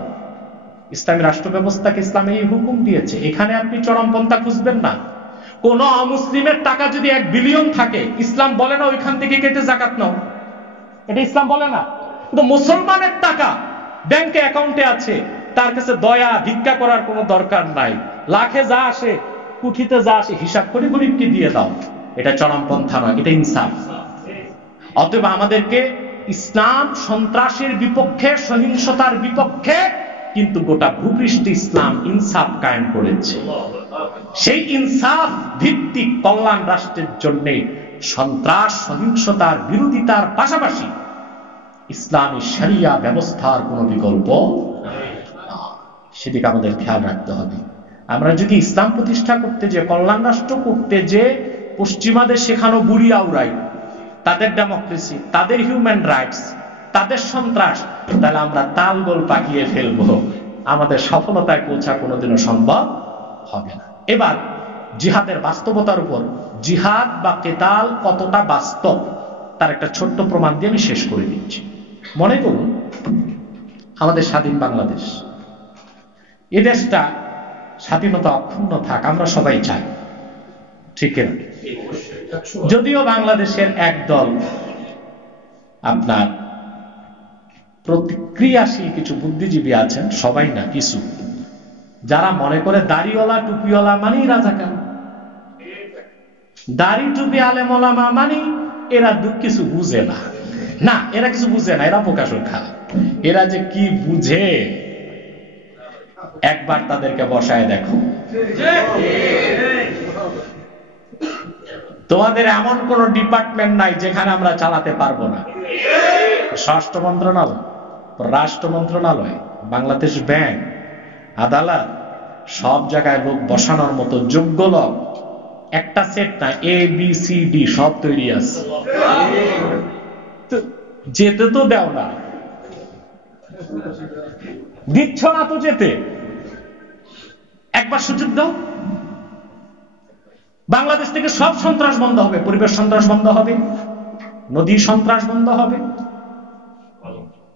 ইসলামী রাষ্ট্র ব্যবস্থাকে ইসলামে এই হুকুম দিয়েছে, এখানে আপনি চরমপন্থা খুঁজবেন না। কোন অমুসলিমের টাকা যদি 1 বিলিয়ন থাকে, ইসলাম বলে না ওইখান থেকে কেটে যাকাত নাও, এটা ইসলাম বলে না। কিন্তু মুসলমানের টাকা ব্যাংকে অ্যাকাউন্টে আছে, তার কাছে দয়া ভিক্ষা করার কোনো দরকার নাই, লাখে যা আসে, কুঠিতে যা আসে, হিসাব করে গরিবকে দিয়ে দাও, এটা চরমপন্থা নয়, এটা ইনসাফ। অতএব আমাদেরকে ইসলাম সন্ত্রাসের বিপক্ষে, সহিংসতার বিপক্ষে, কিন্তু গোটা ভূপৃষ্ঠে ইসলাম ইনসাফ কায়েম করেছে। সেই ইনসাফ ভিত্তিক কল্যাণ রাষ্ট্রের জন্য সন্ত্রাস, সহিংসতার বিরোধিতার পাশাপাশি ইসলামী শরিয়া ব্যবস্থার কোনো বিকল্প না, সেদিকে আমাদের খেয়াল রাখতে হবে। আমরা যদি ইসলাম প্রতিষ্ঠা করতে যে, কল্যাণ রাষ্ট্র করতে যে পশ্চিমাদের শেখানো বুড়ি আউরাই, তাদের ডেমোক্রেসি, তাদের হিউম্যান রাইটস, তাদের সন্ত্রাস, তাহলে আমরা তালগোল পাকিয়ে ফেলবো, আমাদের সফলতায় পৌঁছা কোনোদিনও সম্ভব হবে না। এবার জিহাদের বাস্তবতার উপর, জিহাদ বা কেতাল কতটা বাস্তব তার একটা ছোট্ট প্রমাণ দিয়ে আমি শেষ করে দিচ্ছি। মনে করুন আমাদের স্বাধীন বাংলাদেশ, এ দেশটা স্বাধীনতা অক্ষুণ্ণ থাক, আমরা সবাই চাই, ঠিক না? যদিও বাংলাদেশের একদল আপনার প্রতিক্রিয়াশীল কিছু বুদ্ধিজীবী আছেন, সবাই না, কিছু, যারা মনে করে দাড়িওয়ালা টুপিওয়ালা মানেই রাজাকার, দাড়ি টুপি আলেম ওলামা মানি এরা কিছু বুঝে না। না, এরা কিছু বুঝে না, এরা প্রকাশক খারাপ। এরা যে কি বুঝে একবার তাদেরকে বসায় দেখো। তোমাদের এমন কোন ডিপার্টমেন্ট নাই যেখানে আমরা চালাতে পারবো না। স্বরাষ্ট্র মন্ত্রণালয়, রাষ্ট্র মন্ত্রণালয়, বাংলাদেশ ব্যাংক, আদালত, সব জায়গায় লোক বসানোর মতো যোগ্য লোক একটা সেট না, ABCD সব তৈরি আছে। যেতে তো দেও না, দিচ্ছ না তো যেতে, একবার সুযোগ দাও। বাংলাদেশ থেকে সব সন্ত্রাস বন্ধ হবে, পরিবেশ সন্ত্রাস বন্ধ হবে, নদী সন্ত্রাস বন্ধ হবে,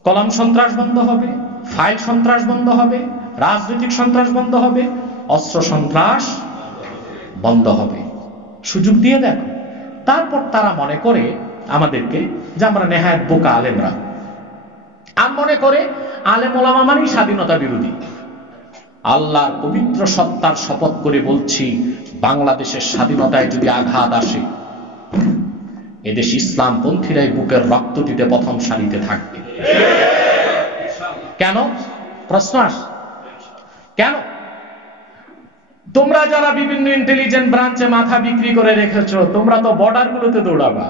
কলম সন্ত্রাস বন্ধ হবে, ফাইল সন্ত্রাস বন্ধ হবে, রাজনৈতিক সন্ত্রাস বন্ধ হবে, অস্ত্র সন্ত্রাস বন্ধ হবে। সুযোগ দিয়ে দেখো। তারপর তারা মনে করে আমাদেরকে যে আমরা নেহায়েত বোকা আলেমরা, আর মনে করে আলেম ওলামা মানেই স্বাধীনতা বিরোধী। আল্লাহর পবিত্র সত্তার শপথ করে বলছি, বাংলাদেশের স্বাধীনতায় যদি আঘাত আসে, এদেশ ইসলামপন্থীরাই বুকের রক্ত দিতে প্রথম সারিতে থাকবে। কেন? প্রশ্ন আসে, কেন? তোমরা যারা বিভিন্ন ইন্টেলিজেন্ট ব্রাঞ্চে মাথা বিক্রি করে রেখেছো, তোমরা তো বর্ডার গুলোতে দৌড়াবা।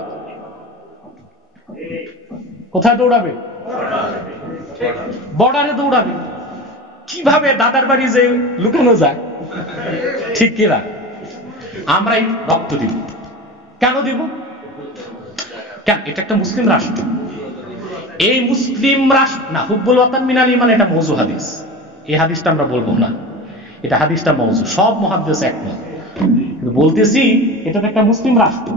কোথায় দৌড়াবে? বর্ডারে দৌড়াবে। কিভাবে দাদার বাড়ি যে লুকানো যায়, ঠিক কিনা? আমরাই রক্ত দিব। কেন দিব? কেন? এটা একটা মুসলিম রাষ্ট্র। এই মুসলিম রাষ্ট্র না, হুব্বুল ওয়াতান মিনাল ঈমান, এটা মওযু হাদিস। এই হাদিসটা আমরা বলবো না, এটা হাদিসটা মওযু। সব মুহাদ্দিস একমত, কিন্তু বলতেছি এটা তো একটা মুসলিম রাষ্ট্র।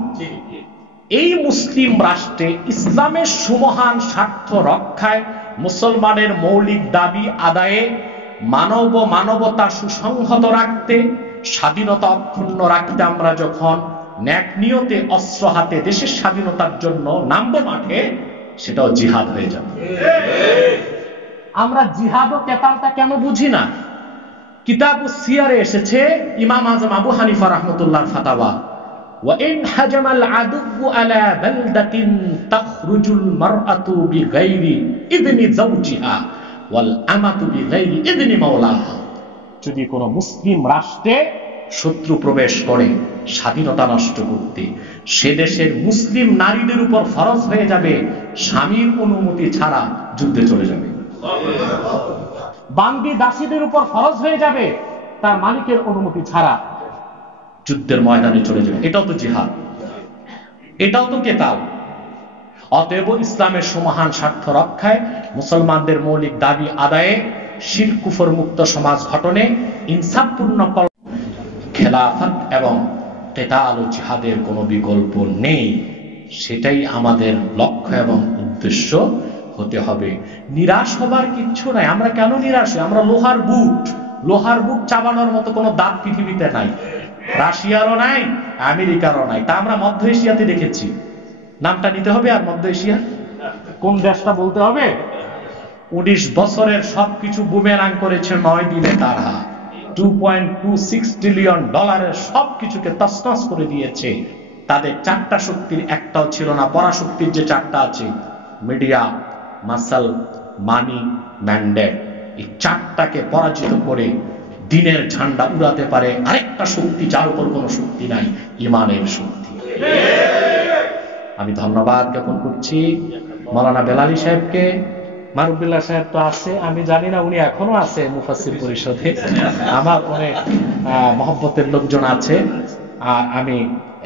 এই মুসলিম রাষ্ট্রে ইসলামের সুমহান স্বার্থ রক্ষায়, মুসলমানের মৌলিক দাবি আদায়ে, মানবতা সুসংহত রাখতে, স্বাধীনতা অক্ষুণ্ণ রাখতে আমরা যখন ন্যাক নিয়তে অস্ত্র হাতে দেশের স্বাধীনতার জন্য নামবো মাঠে, সেটাও জিহাদ হয়ে যাবে। আমরা জিহাদ ও কেতালটা কেন বুঝি না? কিতাবুস সিয়ারে এসেছে, ইমাম আজম আবু হানিফা রাহমাতুল্লাহর ফাতাওয়া, ওয়া ইন হাজামাল আদু আলা বালদাতিন তাখরুজুল মারআতু বিগাইরি ইযনি যাওজিহা ওয়াল আমাতু বিগাইরি ইযনি মাওলাহা। যদি কোনো মুসলিম রাষ্ট্রে শত্রু প্রবেশ করে স্বাধীনতা নষ্ট করতে, সে দেশের মুসলিম নারীদের উপর ফরজ হয়ে যাবে স্বামীর অনুমতি ছাড়া যুদ্ধে চলে যাবে। বান্দি দাসীদের উপর ফরজ হয়ে যাবে তার মালিকের অনুমতি ছাড়া যুদ্ধের ময়দানে চলে যাবে। এটাও তো জিহাদ, এটাও তো কেতাল। অতএব ইসলামের সুমহান স্বার্থ রক্ষায়, মুসলমানদের মৌলিক দাবি আদায়ে, শিরক কুফর মুক্ত সমাজ গঠনে, ইনসাফপূর্ণ খেলাফত এবং কেতাল ও জিহাদের কোনো বিকল্প নেই। সেটাই আমাদের লক্ষ্য এবং উদ্দেশ্য হতে হবে। নিরাশ হবার কিচ্ছু নাই। আমরা কেন নিরাশ হই? আমরা লোহার বুট চাবানোর মতো কোনো দাঁত পৃথিবীতে নাই। রাশিয়ারও নাই, আমেরিকারও নাই। তা আমরা মধ্য এশিয়াতে দেখেছি। নামটা নিতে হবে? আর মধ্য এশিয়া কোন দেশটা বলতে হবে? 19 বছরের সবকিছু বুমেরাং করেছে 9 দিনে তারা। $2.26 ট্রিলিয়ন সবকিছুকে তছনছ করে দিয়েছে। তাদের 4টা শক্তির একটাও ছিল না। পরাশক্তির যে 4টা আছে, মিডিয়া, মাসল, মানি, ম্যান্ডেট, এই 4টাকে পরাজিত করে দিনের ঝান্ডা উড়াতে পারে আরেকটা শক্তি, যার উপর কোনো শক্তি নাই, ইমানের শক্তি। আমি ধন্যবাদ জ্ঞাপন করছি মাওলানা বেলালী সাহেবকে। মারুফুল্লাহ সাহেব তো আছে, আমি জানি না উনি এখনো আছে মুফাসসির পরিষদে। আমার অনেক মহব্বতের লোকজন আছে। আর আমি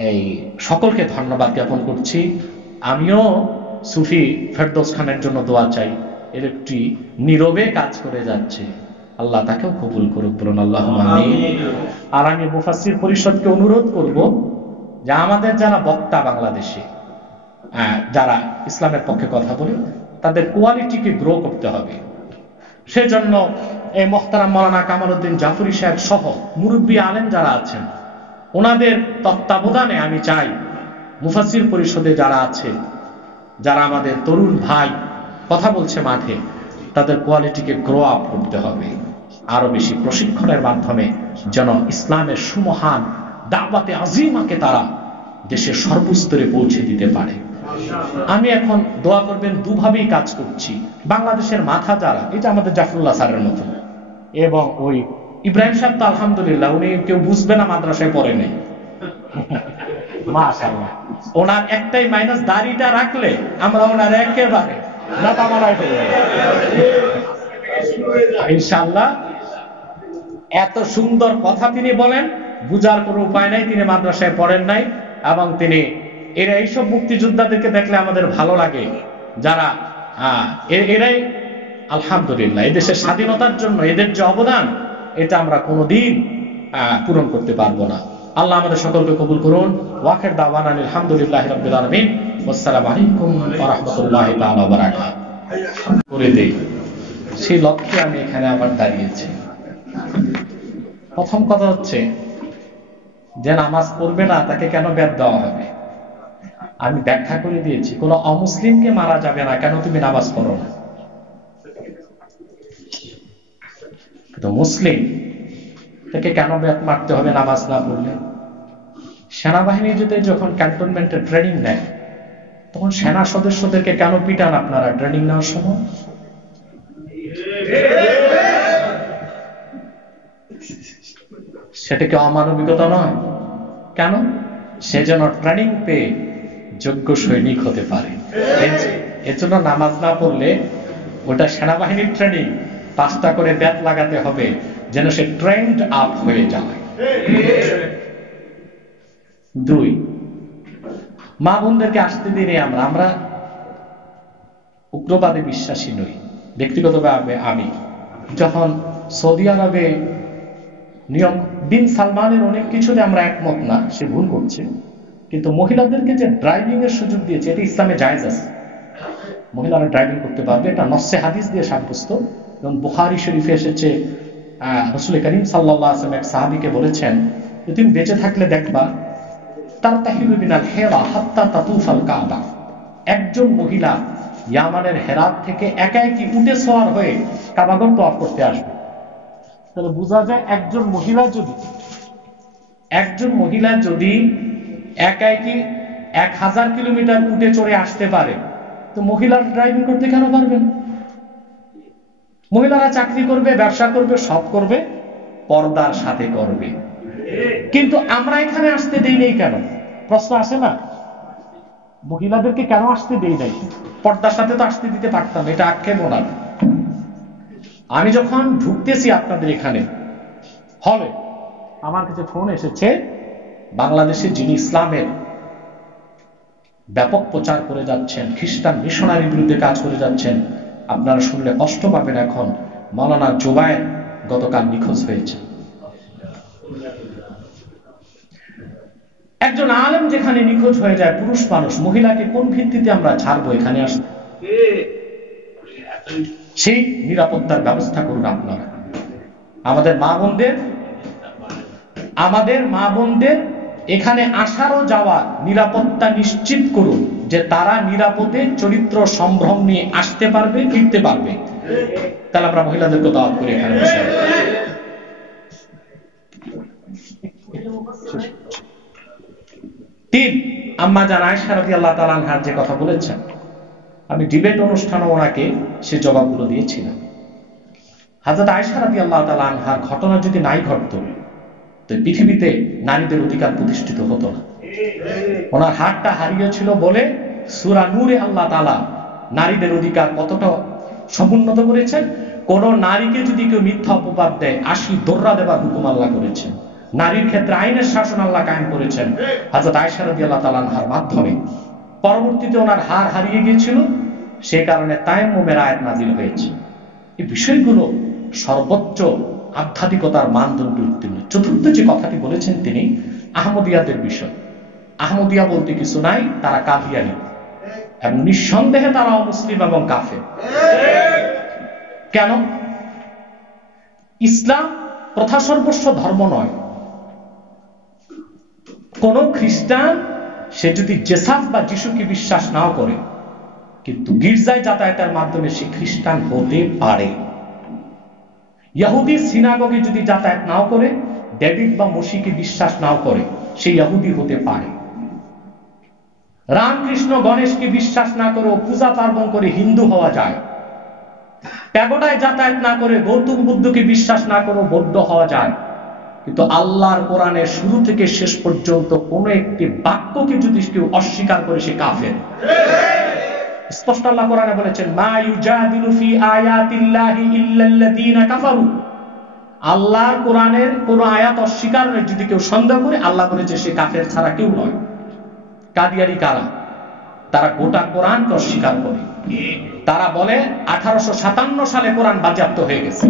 এই সকলকে ধন্যবাদ জ্ঞাপন করছি। আমিও সুফি ফেরদৌস খানের জন্য দোয়া চাই। এর একটি নীরবে কাজ করে যাচ্ছে, আল্লাহ তাকেও কবুল করুক, বলুন আল্লাহুম্মা আমিন। আর আমি মুফাসসির পরিষদকে অনুরোধ করব যে আমাদের যারা বক্তা বাংলাদেশে, যারা ইসলামের পক্ষে কথা বলে, তাদের কোয়ালিটিকে গ্রো করতে হবে। সেজন্য এই মোহতারাম মাওলানা কামাল উদ্দিন জাফরি সাহেব সহ মুরব্বী আলেম যারা আছেন, ওনাদের তত্ত্বাবধানে আমি চাই মুফাসসির পরিষদে যারা আছে, যারা আমাদের তরুণ ভাই কথা বলছে মাঠে, তাদের কোয়ালিটিকে গ্রো আপ করতে হবে। আরো বেশি প্রশিক্ষণের মাধ্যমে যেন ইসলামের সুমহান দাওয়াতে আজিমাকে তারা দেশের সর্বস্তরে পৌঁছে দিতে পারে। আমি এখন দোয়া করবেন, দুভাবেই কাজ করছি। বাংলাদেশের মাথা যারা, এটা আমাদের জাফরুল্লাহ স্যারের মতো, এবং ওই ইব্রাহিম সাহেব তো আলহামদুলিল্লাহ, উনি কেউ বুঝবে না মাদ্রাসায় পড়ে নেই, মাশাআল্লাহ। ওনার একটাই মাইনাস, দাড়িটা রাখলে আমরা ওনার একেবারে নাতা মারাই ফেলব ইনশাআল্লাহ। এত সুন্দর কথা তিনি বলেন, বুঝার কোনো উপায় নাই। তিনি মাদ্রাসায় পড়েন নাই, এবং তিনি এইসব মুক্তিযোদ্ধাদেরকে দেখলে আমাদের ভালো লাগে, যারা এরাই আলহামদুলিল্লাহ এদেশের স্বাধীনতার জন্য এদের যে অবদান, এটা আমরা কোনোদিন পূরণ করতে পারবো না। আল্লাহ আমাদের সকলকে কবুল করুন। ওয়াখির দাওয়ানা আলহামদুলিল্লাহি রাব্বিল আলামিন। আসসালামু আলাইকুম ওয়া রাহমাতুল্লাহি তাআলা ওয়া বারাকাতুহু। করে দেই, সেই লক্ষ্যে আমি এখানে আবার দাঁড়িয়েছি। প্রথম কথা হচ্ছে যে নামাজ পড়বে না তাকে কেন বেদ দেওয়া হবে? আমি ব্যাখ্যা করে দিয়েছি, কোন অমুসলিমকে মারা যাবে না, কেন তুমি নামাজ পড়ো না। কিন্তু মুসলিম থেকে কেন মারতে হবে নামাজ না পড়লে? সেনাবাহিনী যদি যখন ক্যান্টনমেন্টে ট্রেনিং নেয়, তখন সেনা সদস্যদেরকে কেন পিটান আপনারা ট্রেনিং নেওয়ার সময়? সেটা কি অমানবিকতা নয়? কেন? সে যেন ট্রেনিং পেয়ে যোগ্য সৈনিক হতে পারে। এর জন্য নামাজ না পড়লে, ওটা সেনাবাহিনীর ট্রেনিং, 5টা করে ব্যাট লাগাতে হবে যেন সে ট্রেন্ড আপ হয়ে যায়। 2, মা বোনদেরকে আসতে দিনে আমরা উগ্রবাদে বিশ্বাসী নই। ব্যক্তিগতভাবে আমি যখন সৌদি আরবে নিয়ম, বিন সালমানের অনেক কিছুতে আমরা একমত না, সে ভুল করছে, কিন্তু মহিলাদেরকে যে ড্রাইভিং এর সুযোগ দিয়েছে, এটা ইসলামে জায়েজ আছে। মহিলারা ড্রাইভিং করতে পারবে, এটা নসে হাদিস দিয়ে সাব্যস্ত। যেমন বুখারী শরীফে এসেছে, রাসূল করিম সাল্লাল্লাহু আলাইহি ওয়াসাল্লাম এক সাহাবীকে বলেছেন, তুমি বেঁচে থাকলে দেখবা তারতাহিলু বিনাল হেরা হাত্তা তাতুফাল কাবা, একজন মহিলা ইয়ামানের হেরাত থেকে একা একই উটে সওয়ার হয়ে কাবাগর তওয়াফ করতে আসবে। তাহলে বোঝা যায় একজন মহিলা যদি একা একই 1000 কিলোমিটার উটে চড়ে আসতে পারে, তো মহিলার ড্রাইভিং করতে কেন পারবেন? মহিলারা চাকরি করবে, ব্যবসা করবে, সব করবে, পর্দার সাথে করবে। কিন্তু আমরা এখানে আসতে দেই নাই কেন? প্রশ্ন আসে না, মহিলাদেরকে কেন আসতে দেই নাই? পর্দার সাথে তো আসতে দিতে পারতাম, এটা আক্ষেপ না। আমি যখন ঢুকতেছি আপনাদের এখানে হলে, আমার কাছে ফোন এসেছে, বাংলাদেশে যিনি ইসলামের ব্যাপক প্রচার করে যাচ্ছেন, খ্রিস্টান মিশনারির বিরুদ্ধে কাজ করে যাচ্ছেন, আপনারা শুনলে কষ্ট পাবেন, এখন মাওলানা জুবায়ের গতকাল নিখোঁজ হয়েছে। একজন আলেম যেখানে নিখোঁজ হয়ে যায়, পুরুষ মানুষ, মহিলাকে কোন ভিত্তিতে আমরা ছাড়বো এখানে আসতে? সেই নিরাপত্তার ব্যবস্থা করুন আপনারা। আমাদের মা বোনদের এখানে আসারও যাওয়ার নিরাপত্তা নিশ্চিত করুন, যে তারা নিরাপদে চরিত্র সম্ভ্রম নিয়ে আসতে পারবে, ফিরতে পারবে। তাহলে আমরা মহিলাদেরকে দাওয়াত করে এখানে বসে। 3, আম্মা জান আয়েশা রাদিয়াল্লাহু তাআলা আনহার যে কথা বলেছেন, আমি ডিবেট অনুষ্ঠানে ওনাকে সে জবাবগুলো দিয়েছিলাম। হযরত আয়েশা রাদিয়াল্লাহু তাআলা আনহার ঘটনা যদি নাই ঘটতো, তো পৃথিবীতে নারীদের অধিকার প্রতিষ্ঠিত হতো না। ওনার হাতটা হারিয়েছিল বলে সূরা নূরে আল্লাহ তাআলা নারীদের অধিকার কতটা সমুন্নত করেছেন। কোন নারীকে যদি কেউ মিথ্যা অপবাদ দেয়, 80 দোররা দেবার হুকুম আল্লাহ করেছেন। নারীর ক্ষেত্রে আইনের শাসন আল্লাহ কায়েম করেছেন হযরত আয়েশা রাদিয়াল্লাহু তাআলা আনহার মাধ্যমে। পরবর্তীতে ওনার হার হারিয়ে গিয়েছিল, সেই কারণে তায়াম্মুমের আয়াত নাযিল হয়েছে। এই বিষয়গুলো সর্বোচ্চ আধ্যাত্মিকতার মানদণ্ড উত্তীর্ণ। চতুর্থ যে কথাটি বলেছেন তিনি আহমদিয়াদের বিষয়। আহমদিয়া বলতে কিছু নাই, তারা কাদিয়ানী, এবং নিঃসন্দেহে তারা অমুসলিম এবং কাফের। কেন? ইসলাম প্রথা সর্বস্ব ধর্ম নয়। কোন খ্রিস্টান সে যদি জেসাস বা যিশুকে বিশ্বাস নাও করে, কিন্তু গির্জায় যাতায়াতের মাধ্যমে সে খ্রিস্টান হতে পারে। ইহুদি সিনাগগে যদি যাতায়াত নাও করে, ডেভিড বা মসিকে বিশ্বাস নাও করে, সে ইহুদি হতে পারে। রামকৃষ্ণ গণেশকে বিশ্বাস না করে ও পূজা পার্বণ করে হিন্দু হওয়া যায়। প্যাগোডায় যাতায়াত না করে, গৌতম বুদ্ধকে বিশ্বাস না করে বৌদ্ধ হওয়া যায়। কিন্তু আল্লাহর কোরআনের শুরু থেকে শেষ পর্যন্ত কোন একটি বাক্যকে যদি কেউ অস্বীকার করে, সে কাফের। স্পষ্ট আল্লাহ কোরআনে বলেছেন, মা ইউজাদিলু ফি আয়াতিল্লাহি ইল্লাল্লাযীনা কাফারু। আল্লাহর কোরআনের কোন আয়াত অস্বীকার যদি কেউ সন্দেহ করে, আল্লাহ বলেছে সে কাফের ছাড়া কেউ নয়। কাদিয়ানী কারা? তারা গোটা কোরআনকে অস্বীকার করে। তারা বলে 1857 সালে কোরআন বাজেয়াপ্ত হয়ে গেছে।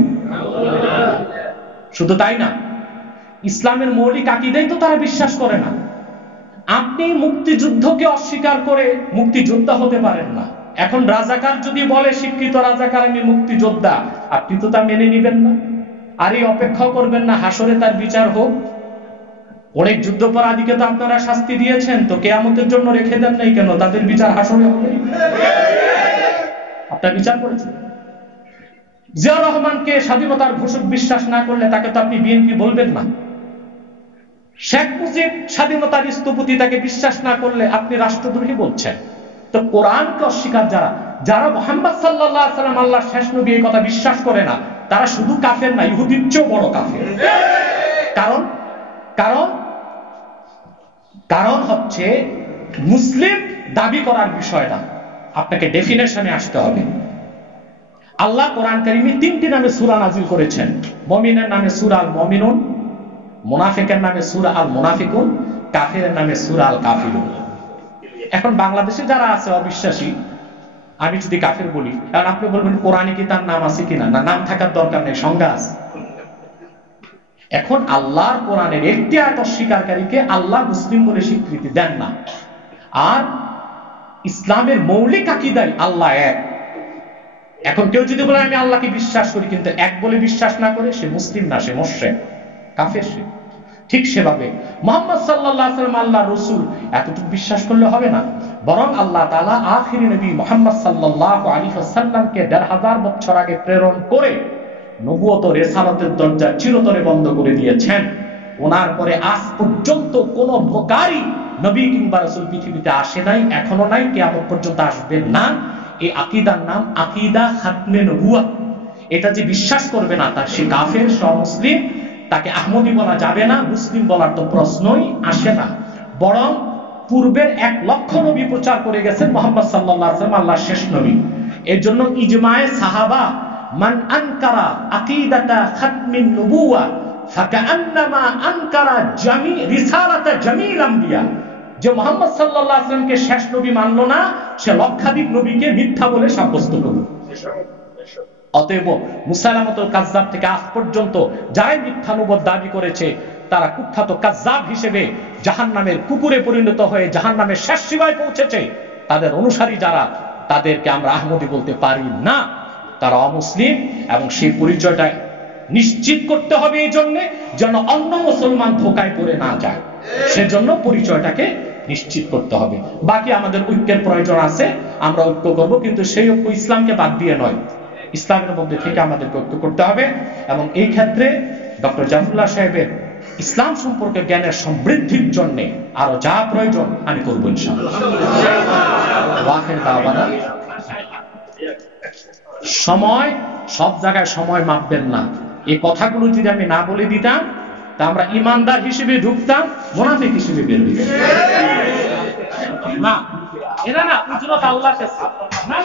শুধু তাই না, ইসলামের মৌলিক আকীদাই তো তারা বিশ্বাস করে না। আপনি মুক্তিযুদ্ধকে অস্বীকার করে মুক্তিযোদ্ধা হতে পারেন না। এখন রাজাকার যদি বলে স্বীকৃত রাজাকার আমি মুক্তিযোদ্ধা, আপনি তো তা মেনে নিবেন না। আর এই অপেক্ষা করবেন না হাসরে তার বিচার হোক। অনেক যুদ্ধাপরাধীকে তো আপনারা শাস্তি দিয়েছেন, তো কিয়ামতের জন্য রেখে দেন নাই কেন? তাদের বিচার হাসরে হবে। আপনারা বিচার করেছেন। জিয়াউর রহমানকে স্বাধীনতার ঘোষক বিশ্বাস না করলে তাকে তো আপনি বিএনপি বলবেন না। শেখ মুজিব স্বাধীনতার স্থপতি, তাকে বিশ্বাস না করলে আপনি রাষ্ট্রদ্রোহী বলছেন। তো কোরআনকে অস্বীকার যারা মুহাম্মদ সাল্লাল্লাহু আলাইহি ওয়াসাল্লাম আল্লাহর শেষ নবী এই কথা বিশ্বাস করে না, তারা শুধু কাফের না, ইহুদির চেয়েও বড় কাফের। কারণ হচ্ছে মুসলিম দাবি করার বিষয়টা আপনাকে ডেফিনেশনে আসতে হবে। আল্লাহ কোরআন কারীমে 3টি নামে সূরা নাযিল করেছেন। মুমিনের নামে সূরা আল মুমিনুন, মুনাফিকের নামে সূরা আল মুনাফিকুন, কাফিরের নামে সূরা আল কাফিরুন। এখন বাংলাদেশে যারা আছে অবিশ্বাসী, আমি যদি কাফের বলি, কারণ আপনি বলবেন কোরআনে কি তার নাম আছে কিনা? না, নাম থাকার দরকার নেই, সংজ্ঞা আছে। এখন আল্লাহর কোরআনের একটি আয়াত অস্বীকারীকে আল্লাহ মুসলিম বলে স্বীকৃতি দেন না। আর ইসলামের মৌলিক আকীদায় আল্লাহ এক। এখন কেউ যদি বলে আমি আল্লাহকে বিশ্বাস করি কিন্তু এক বলে বিশ্বাস না করে, সে মুসলিম না, সে মুশরিক, কাফের। সে ঠিক সেভাবে মুহাম্মদ সাল্লাল্লাহু আলাইহি ওয়াসাল্লাম আল্লাহর রাসূল এতটুকু বিশ্বাস করলে হবে না, বরং আল্লাহ তাআলা আখিরি নবী মুহাম্মদ সাল্লাল্লাহু আলাইহি ওয়াসাল্লামকে ১৫০০ বছর আগে প্রেরণ করে নবুয়ত ও রিসালাতের দরজা চিরতরে বন্ধ করে দিয়েছেন। ওনার পরে আজ পর্যন্ত কোন প্রকারই নবী কিংবা রাসূল পৃথিবীতে আসে নাই, এখনো নাই, কিয়ামত পর্যন্ত আসবে না। এই আকীদার নাম আকীদা খাতমে নবুয়ত। এটা যে বিশ্বাস করবে না তার সে কাফের, সে অমুসলিম, তাকে আহমদী বলা যাবে না, মুসলিম বলার তো প্রশ্নই আসে না। বরং পূর্বের ১ লক্ষ নবী প্রচার করে গেছেন মুহাম্মদ সাল্লাল্লাহু আলাইহি ওয়াসাল্লাম আল্লাহর শেষ নবী। এর জন্য ইজমায়ে সাহাবা মান আনকারা আকীদাতা খাতমিন নবুওয়া ফাকান্নামা আনকারা জামি রিসালাতা জামিল আম্বিয়া। যে মুহাম্মদ সাল্লাল্লাহু আলাইহি ওয়াসাল্লামকে শেষ নবী মানলো না, সে লক্ষাধিক নবীকে মিথ্যা বলে সাব্যস্ত করল। অতএব মুসাইলামাতুল কাযযাব থেকে আজ পর্যন্ত যারাই মিথ্যা নবুয়ত দাবি করেছে, তারা কুখ্যাত কাযযাব হিসেবে জাহান্নামের কুকুরে পরিণত হয়ে জাহান্নামের শেষ সীমায় পৌঁছেছে। তাদের অনুসারী যারা, তাদেরকে আমরা আহমদী বলতে পারি না, তারা অমুসলিম। এবং সেই পরিচয়টা নিশ্চিত করতে হবে এই জন্য যেন অন্য মুসলমান ধোঁকায় পড়ে না যায়, সেজন্য পরিচয়টাকে নিশ্চিত করতে হবে। বাকি আমাদের ঐক্যের প্রয়োজন আছে, আমরা ঐক্য করব, কিন্তু সেই ঐক্য ইসলামকে বাদ দিয়ে নয়, ইসলামের মধ্যে থেকে আমাদেরকে ঐক্য করতে হবে। এবং এই ক্ষেত্রে ডক্টর জাফরুল্লাহ সাহেবের ইসলাম সম্পর্কে জ্ঞানের সমৃদ্ধির জন্য আরো যা প্রয়োজন আমি করব ইনশাআল্লাহ। সময় সব জায়গায় সময় মাপবেন না, এই কথাগুলো যদি আমি না বলে দিতাম তা আমরা ইমানদার হিসেবে ঢুকতাম, মুনাফিক হিসেবে বের হয়ে যেতাম। না, এরা না উজরত আল্লাহর কাছে না।